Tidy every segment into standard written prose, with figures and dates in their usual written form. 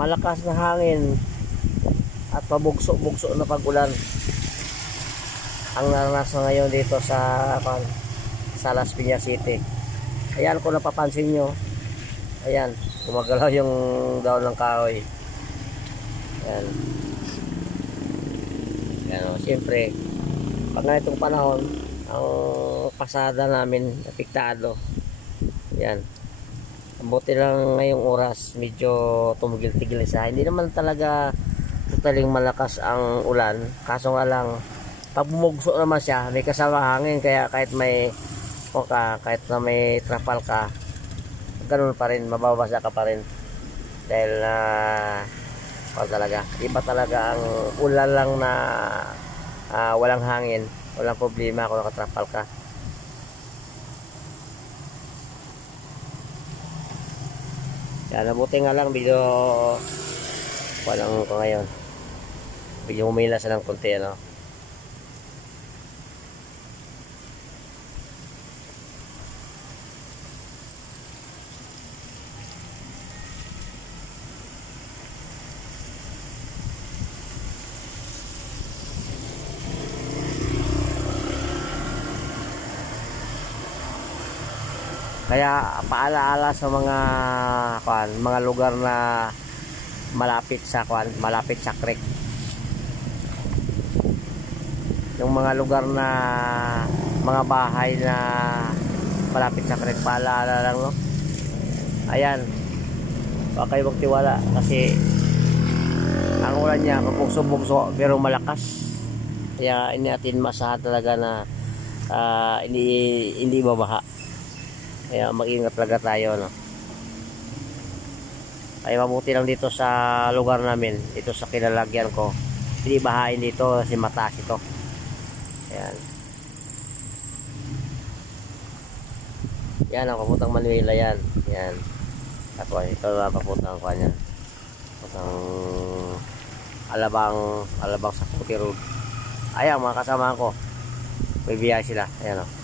malakas na hangin at pabugso-bugso na pag-ulan ang naranasan ngayon dito sa Las Piñas City. Ayan, kung napapansin nyo, ayan, gumagalaw yung daon ng kahoy. Ayan. Ayan, siyempre pag ganitong panahon ang pasada namin apektado. Ayan, buti lang ngayong oras medyo tumigil-tigil siya. Hindi naman talaga totaling malakas ang ulan, kaso nga lang pag bumugso naman siya may kasama hangin, kaya kahit may kahit na may trapal ka, ganun pa rin, mababasa ka pa rin dahil talaga iba talaga ang ulan lang na walang hangin, walang problema kung nakatrapal ka. Yan, nabuti nga lang medyo walang ko ngayon, medyo humila sa ng konti, ano. Kaya paalaala sa mga lugar na malapit sa creek. Yung mga lugar na mga bahay na malapit sa creek, paalaala lang, no. Ayan, baka kayo magtiwala kasi ang ulan niya kapugso-bugso pero malakas. Kaya hindi natin masahan talaga na hindi babaha. Kaya mag-ingat talaga tayo, no. Kaya mabuti lang dito sa lugar namin, dito sa kinalagyan ko, hindi bahain dito kasi mataas ito. Ayan. Yan ang papuntang Manuela, yan. Yan. Tapos ito na papuntang kanya. Papuntang Alabang sa Puti Road. Ayan, mga kasama ko. May biyahe sila. Ayan, o.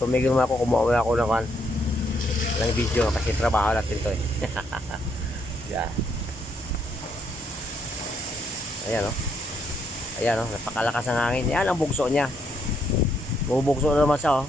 Tumigil mo ako, kumuha ako ng video kasi trabaho natin to, eh. Yeah. Ayan, o. Ayan, o, napakalakas ng hangin. Yan ang bugso niya. Bubugso naman siya, o.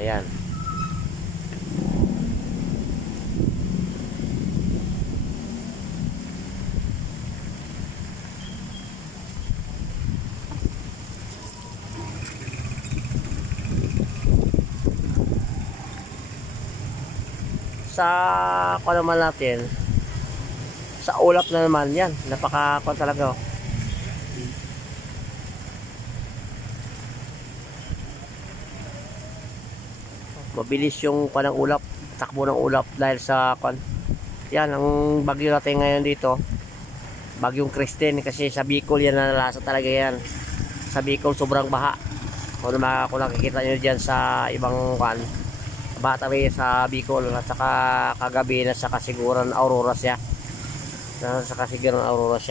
Ayan. Sa naman natin, sa ulap na naman yan, napaka talaga, oh. Mabilis yung panang ulap, takbo ng ulap dahil sa yan ang bagyo natin ngayon dito, bagyong Kristen, kasi sa Bicol yan nalasa talaga yan. Sa Bicol sobrang baha. Kung nakikita nyo dyan sa ibang bata rin sa Bicol, at saka kagabi na sa kasiguran aurora siya.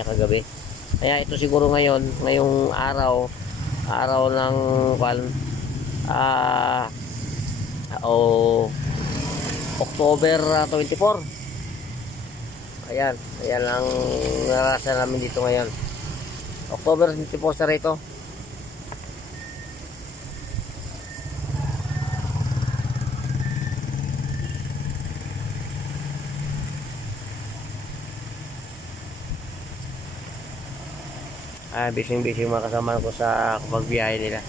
Kagabi. Kaya ito siguro ngayong araw ng October 24. Ayan ang narasa namin dito ngayon. October 24 sa rito. Bising-bising mga kasama ko sa pagbiyahe nila.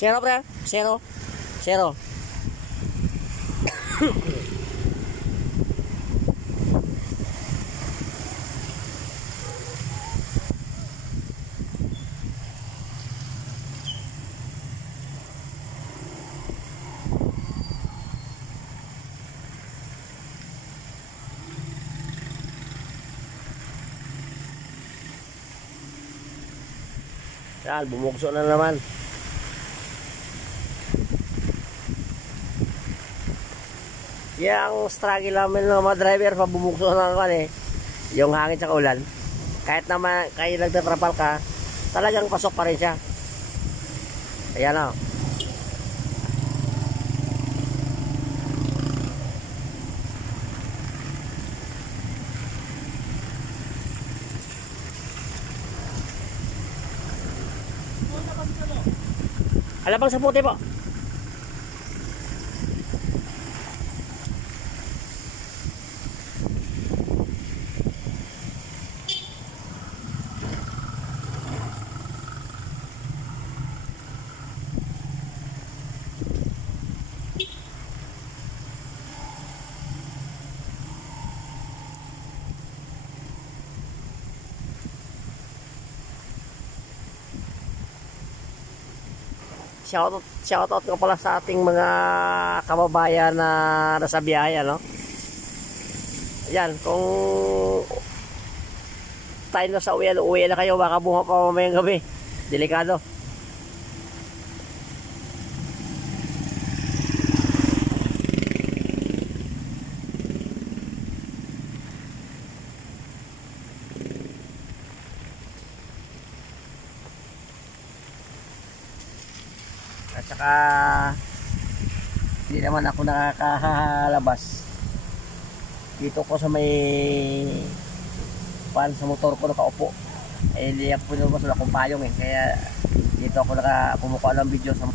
Zero, pre. Zero. Yan, bumugso na naman. Yung struggle namin ng mga driver pa bumugso na naman eh. Yung hangin sa ulan. Kahit naman kayo nagtatrapal ka, talagang pasok pa rin siya. Ayan o. Alabang sa puti po. Shoutout ko pala sa ating mga kababayan na nasa biyahe, no? Yan, kung tayo na sa uwi na kayo, baka buha pa mamayang gabi. Delikado. At saka hindi naman ako nakakalabas dito ko sa may pan sa motor ko nakaupo, eh hindi ako pinulabas, wala akong payong eh, kaya dito ako kumukuha ng video sa